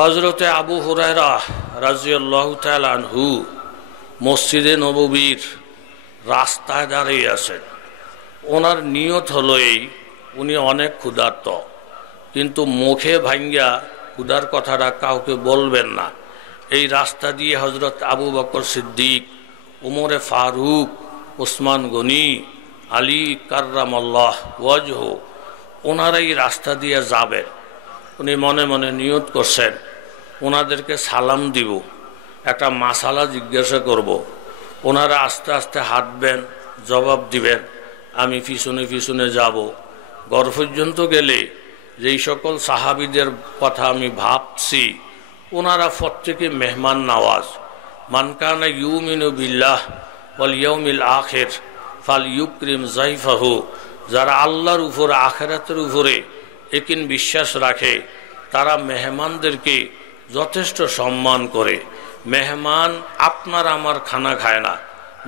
হযরতে আবু হুরায়রা রাদিয়াল্লাহু তাআলা আনহু মসজিদে নববীর রাস্তায় দাঁড়িয়ে আছেন। ওনার নিয়ত হলো এই, উনি অনেক ক্ষুধার্ত, কিন্তু মুখে ভাঙ্গা ক্ষুধার কথাটা কাউকে বলবেন না। এই রাস্তা দিয়ে হযরত আবু বকর সিদ্দিক, উমরে ফারুক, ওসমান গনি, আলী কাররামাল্লাহ ওয়াজহু ওনারা এই রাস্তা দিয়ে যাবেন। উনি মনে মনে নিয়ত করছেন ওনাদেরকে সালাম দিব, একটা মাসালা জিজ্ঞাসা করব। ওনারা আস্তে আস্তে হাঁটবেন, জবাব দিবেন, আমি পিছনে পিছনে যাব। ঘর পর্যন্ত গেলে যেই সকল সাহাবীদের কথা আমি ভাবছি, ওনারা প্রত্যেকে মেহমান নওয়াজ। মান কানা ইউমিনু বিল্লাহ ওয়াল ইয়াউমিল আখির ফালইউকরিম যায়ফাহু। যারা আল্লাহর উপরে, আখিরাতের উপরে একিন বিশ্বাস রাখে, তারা মেহমানদেরকে যথেষ্ট সম্মান করে। মেহমান আপনার আমার খানা খায় না,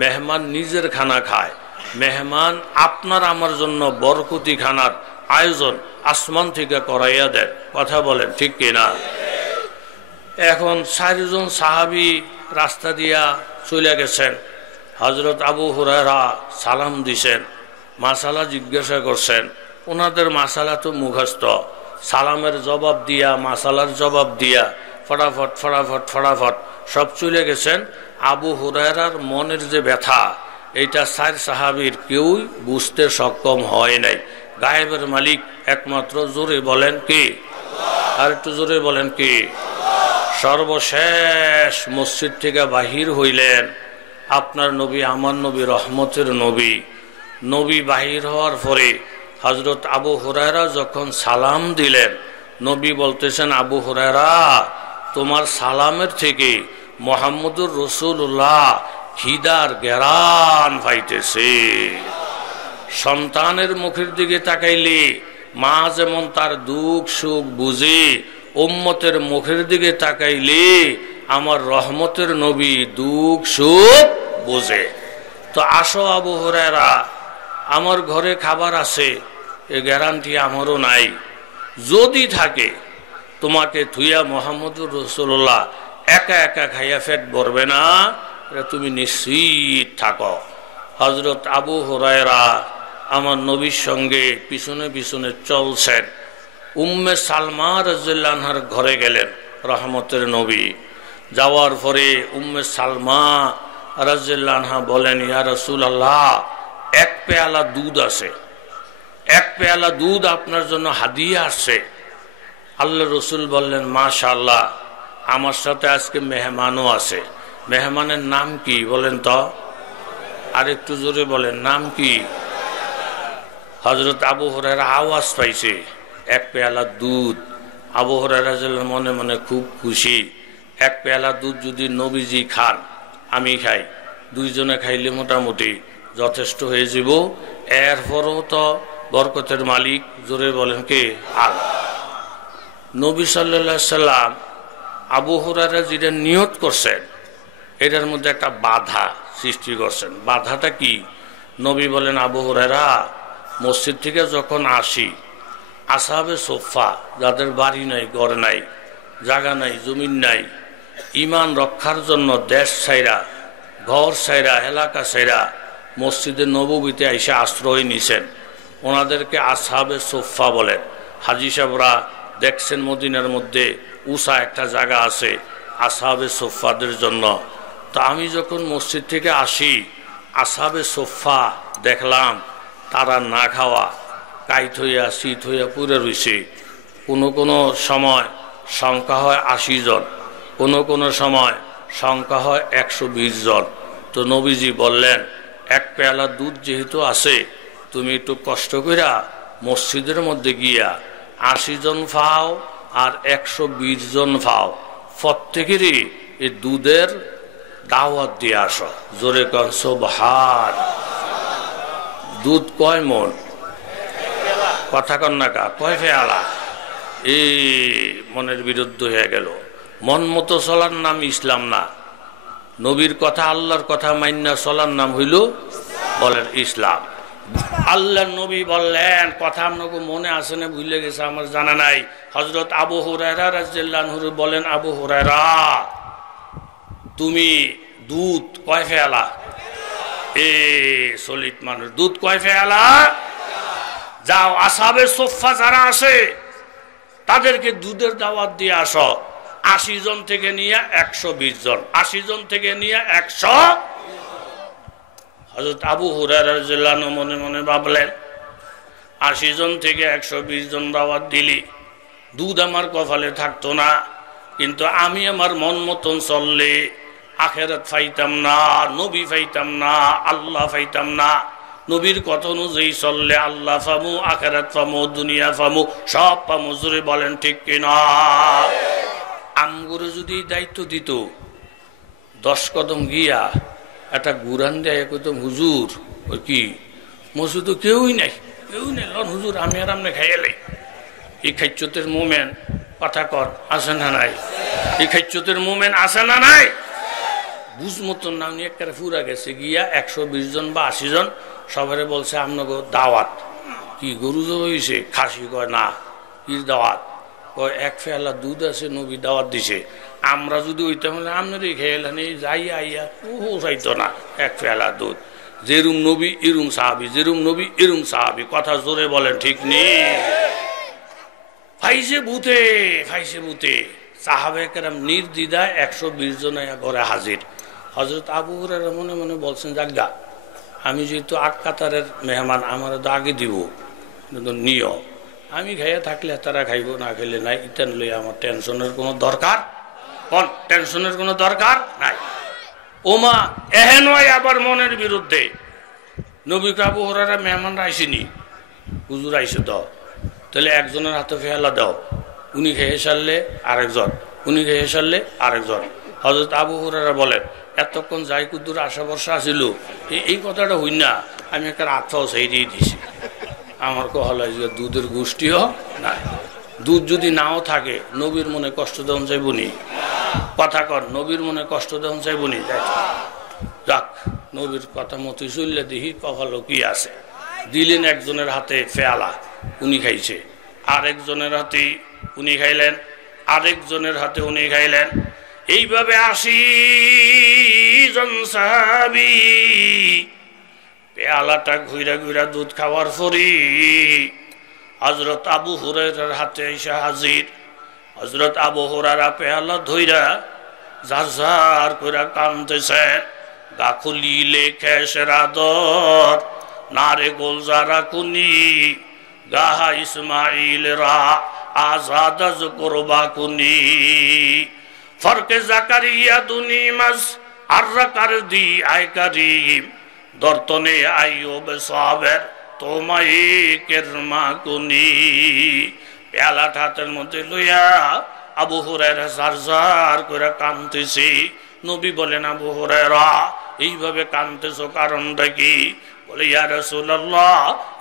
মেহমান নিজের খানা খায়। মেহমান আপনার আমার জন্য বরকতি খানার আয়োজন আসমান থেকে করাইয়া দেন। কথা বলেন ঠিক কিনা? এখন 4 জন সাহাবী রাস্তা দিয়া চলে গেছেন। হযরত আবু হুরায়রা সালাম দিছেন, মাসালা জিজ্ঞাসা করছেন। ওনাদের মাসালা তো মুখস্থ, সালামের জবাব দিয়া, মাসালার জবাব দিয়া ফটাফট ফটাফট ফটাফট সব চলে গেছেন। আবু হুরায়রার মনের যে ব্যথা, এইটা 4 সাহাবীর কেউই বুঝতে সক্ষম হয় নাই। গায়েবের মালিক একমাত্র। জোরে বলেন কে? আর একটু জোরে বলেন কে? সর্বশেষ মসজিদ থেকে বাহির হইলেন আপনার নবী, আমার নবী, রহমতের নবী। নবী বাহির হওয়ার পরে হযরত আবু হুরায়রা যখন সালাম দিলেন, নবী বলতেছেন, আবু হুরায়রা, তোমার সালামের থেকে মুহাম্মদুর রাসূলুল্লাহ খিদার ঘেরান পাইতেছে। সন্তানের মুখের দিকে তাকাইলে মা যেমন তার দুঃখ সুখ বুঝে, উম্মতের মুখের দিকে তাকাইলে আমার রহমতের নবী দুঃখ সুখ বুঝে। তো আসো আবু হুরায়রা, আমার ঘরে খাবার আছে, এ গ্যারান্টি আমারও নাই। যদি থাকে তোমাকে থুইয়া মুহাম্মদুর রাসূলুল্লাহ একা একা খাইয়া পেট ভরবে না, তুমি নিশ্চিত থাকো। হযরত আবু হুরায়রা আমার নবীর সঙ্গে পিছনে পিছনে চলছেন। উম্মে সালমা রাদিয়াল্লাহু আনহার ঘরে গেলেন রহমতের নবী। যাওয়ার পরে উম্মে সালমা রাদিয়াল্লাহু আনহা বলেন, ইয়া রাসূলুল্লাহ, 1 পেয়ালা দুধ আছে, 1 পেয়ালা দুধ আপনার জন্য হাদিয়া আসছে। আল্লাহ রসুল বললেন, মাশাআল্লাহ, আমার সাথে আজকে মেহমানও আছে। মেহমানের নাম কি বলেন তো? আর একটু জোরে বলেন, নাম কি? হযরত আবু হুরায়রা আওয়াজ পাইছে 1 পেয়ালা দুধ। আবু হুরায়রা মনে মনে খুব খুশি। 1 পেয়ালা দুধ যদি নবীজি খান, আমি খাই, 2 জনে খাইলে মোটামুটি যথেষ্ট হয়ে যাব। এরপরও তো বরকতের মালিক, জোরে বলেন কে? আল্লাহ। নবী সাল্লাল্লাহু আলাইহি সাল্লাম আবু হুরায়রা যেটা নিয়ত করছেন, এটার মধ্যে একটা বাধা সৃষ্টি করছেন। বাধাটা কি? নবী বলেন, আবু হুরায়রা, মসজিদ থেকে যখন আসি, আসহাবে সুফফা, যাদের বাড়ি নাই, ঘর নাই, জায়গা নাই, জমিন নাই, ঈমান রক্ষার জন্য দেশ ছাইরা, ঘর ছাইরা, এলাকা ছাইরা মসজিদে নববীতে এসে আশ্রয় নিছেন। ওনাদেরকে আসহাবে সুফফা বলেন। হাজী সাহেবরা দেখছেন মদিনার মধ্যে উঁচা একটা জায়গা আছে আসহাবে সুফফাদের জন্য। তো আমি যখন মসজিদ থেকে আসি, আসহাবে সুফফা দেখলাম তারা না খাওয়া, কাইত হইয়া শীত হইয়া পুরে রয়েছে। কোনো কোনো সময় সংখ্যা হয় 80 জন, কোনো কোনো সময় সংখ্যা হয় 120 জন। তো নবীজি বললেন, 1 পেয়ালা দুধ যেহেতু আছে, তুমি একটু কষ্ট কইরা মসজিদের মধ্যে গিয়া 80 জন ফাও আর 120 জন ফাও, প্রত্যেকেরই এই দুধের দাওয়াত দিয়ে আসো। জোরে কন সুবহান। দুধ কয় মন? কথা কন না কা? কয় পেয়ালা? এই মনের বিরুদ্ধ হয়ে গেল। মন মতো চলার নাম ইসলাম না। নবীর কথা, আল্লাহর কথা মাইন্না চলার নাম হইল, বলেন, ইসলাম। আল্লাহর নবী বললেন, কথা আপনাকে মনে আছে না ভুলে গেছে আমার জানা নাই, হযরত আবু হুরায়রা রাদিয়াল্লাহু আনহু বলেন, আবু হুরায়রা, তুমি দুধ কয় ফেয়ালা? সলিড মানুষ, দুধ কয় ফেয়ালা? যাও আসহাবে সুফফা যারা আছে তাদেরকে দুধের দাওয়াত দিয়ে আসো। 80 জন থেকে নিয়ে 120 জন, 80 জন থেকে নিয়ে 100। হযরত আবু হুরায়রা রাদিয়াল্লাহু আনহু মনে মনে ভাবলেন, 80 জন থেকে 120 জন দাওয়াত দিলি দুধ আমার কপালে থাকতো না, কিন্তু আমি আমার মন মতন চললে আখেরাত পাইতাম না, নবী পাইতাম না, আল্লাহ পাইতাম না। নবীর কথা অনুযায়ী চললে আল্লাহ পামু, আখেরাত পামু, দুনিয়া পামু, সব পামু। জোরে বলেন ঠিক কিনা? আমগুলো যদি দায়িত্ব দিত, 10 কদম গিয়া একটা গুরান দেয়, কইতাম হুজুর ওই কি মসজিদ তো কেউই নাই, কেউ নেই, লন হুজুর আমি আর আপনি খাইয়ালাই। এই খাইচ্যতের মোমেন্ট কথা কর আছে না নাই? এই খাইচ্যতের মোমেন্ট আছে না নাই? বুঝ মতন নাম নিয়ে একটা ফুরা গেছে গিয়া 120 জন বা 80 জন সবারে বলছে আপনাকে দাওয়াত। কি গরু হয়েছে? খাসি? কয় না। কি দাওয়াত? কয় এক ফেলা দুধ আছে, নবী দাওয়াত দিছে। আমরা যদি ওইতাম আপনারই খেয়েলেন, এই যাই আইয়া ও চাইতো না। এক ফেলা দুধ, যেরুম নবী এরুম সাহাবি, যেরুম নবী এরুম সাহাবি। কথা জোরে বলেন ঠিক নেই? ফাইসে ভূতে, ফাইসে ভূতে। সাহাবে কেরাম নির্দ্বিধায় 120 জন ঘরে হাজির। হযরত আবু হুরায়রা মনে মনে বলছেন, জাগা আমি যেহেতু 8 কাতারের মেহমান, আমার তো আগে দিব, কিন্তু নিয়ম আমি খাইয়া থাকলে তারা খাইব, না খেলে নাই। ইটান লই আমার টেনশনের কোনো দরকার, কোন টেনশনের কোনো দরকার নাই। ওমা এহেন হয় আবার মনের বিরুদ্ধে। নবী আবু হুরায়রা মেহমানরা আইসিনি, হুজুর আইসে দাও, তাহলে একজনের হাতে ফেলা দাও, উনি খেয়ে সারলে আরেকজন, উনি খেয়ে সারলে আরেকজন। হযরত আবু হুরায়রা বলেন, এতক্ষণ যাই কুদ্দুর আশা বর্ষা আসিল, এই কথাটা হই না, আমি একটা আত্মাও সেই দিয়ে দিছি। আমার কহল দুধের গোষ্ঠীও না। দুধ যদি নাও থাকে নবীর মনে কষ্ট দেওয়া যাইবনি? কথা কর, নবীর মনে কষ্ট দেওয়া যাইবনি? যাক, নবীর কথা মতো চললে দেখি কপাল কি আছে। দিলেন একজনের হাতে ফেয়ালা, উনি খাইছে। আরেকজনের হাতে উনি খাইলেন, আরেকজনের হাতে উনি খাইলেন। এইভাবে 80 জন সাহাবী পেয়ালাটা ঘুরা ঘুরা দুধ খাওয়ার পরে হযরত আবু হুরায়রার হাতে এসে হাজির। হযরত আবু হুরায়রা পেয়ালা ধইরা ঝার ঝার কইরা কাঁদতেছেন। গা খুলিলে খেসের আদর, নারে গোলজারা কুনি, গাহা ইসমাইল রা আজাদ করবা কুনি, ফরকে জাকারিয়া দুনি মাস আর দি আয় কারিম, দর্তনে আইয়ুব সাবের তোমায় কেরমা কুনি। পেয়ালা হাতের মধ্যে লইয়া আবু হুরায়রা জারজার করে কাঁদতেছে। নবী বলেন, আবু হুরায়রা এইভাবে কাঁদতেছো কারণটা কি? বলে, ইয়া রাসূলুল্লাহ,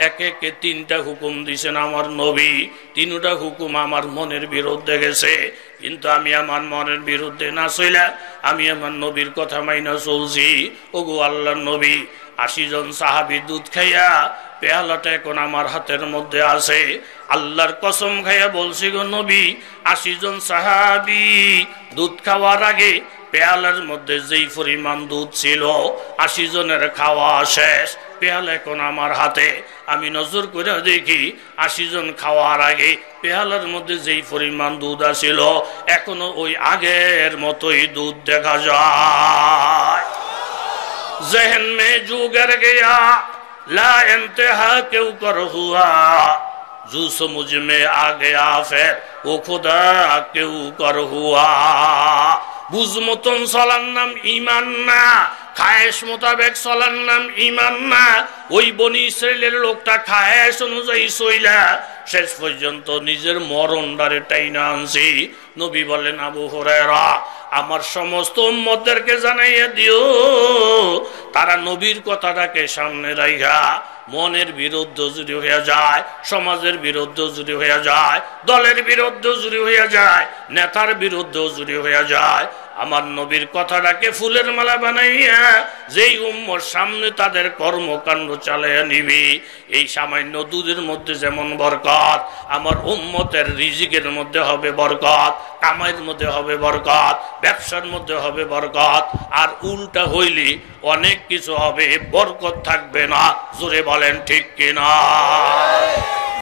একে একে 3টা হুকুম দিছেন আমার নবী, 3টা হুকুম আমার মনের বিরুদ্ধে গেছে, কিন্তু আমি আমার মনের বিরুদ্ধে না চইলা আমি আমার নবীর কথা মাইনা চলছি। ওগো আল্লাহর নবী, 80 জন সাহাবী দুধ খাইয়া পেয়ালাটা এখন আমার হাতের মধ্যে আছে। আল্লাহর কসম খাইয়া বলছি গো নবী, 80 জন সাহাবী দুধ খাওয়ার আগে পেয়ালার মধ্যে যেই পরিমাণ দুধ ছিল 80 জনের খাওয়া শেষ, পেয়ালা এখন আমার হাতে। আমি নজর করে দেখি 80 জন খাওয়ার আগে পেয়ালার মধ্যে যেই পরিমাণ দুধ আছিল এখনো ওই আগের মতোই দুধ দেখা যায়। জহন মে জুগর গয়া লা ইন্তেহা কেউ কর হুয়া, জু সমুঝ মে আ গয়া ফির ও খুদা কেউ কর হুয়া। বুঝ মতন চলার নাম ইমান না, খায়েশ মোতাবেক চলার নাম ইমান না। ওই বনি ইসরাইলের লোকটা খায়েশ অনুযায়ী চইলা শেষ পর্যন্ত নিজের মরণদারে টাইনা আনছি। নবী বলেন, আবু হুরায়রা, আমার সমস্ত উম্মতদেরকে জানাইয়া দিও, তারা নবীর কথাটাকে সামনে রাইখা মনের বিরুদ্ধে যদি হইয়া যায়, সমাজের বিরুদ্ধে যদি হইয়া যায়, দলের বিরুদ্ধে যদি হইয়া যায়, নেতার বিরুদ্ধে যদি হইয়া যায়, আমার নবীর কথাটাকে ফুলের মালা বানাইয়া যেই উম্মর সামনে তাদের কর্মকাণ্ড চালাইয়া নিবি, এই সামান্য দুধের মধ্যে যেমন বরকত, আমার উম্মতের রিজিকের মধ্যে হবে বরকত, কামাইয়ের মধ্যে হবে বরকত, ব্যবসার মধ্যে হবে বরকত। আর উল্টা হইলি অনেক কিছু হবে, বরকত থাকবে না। জোরে বলেন ঠিক কিনা?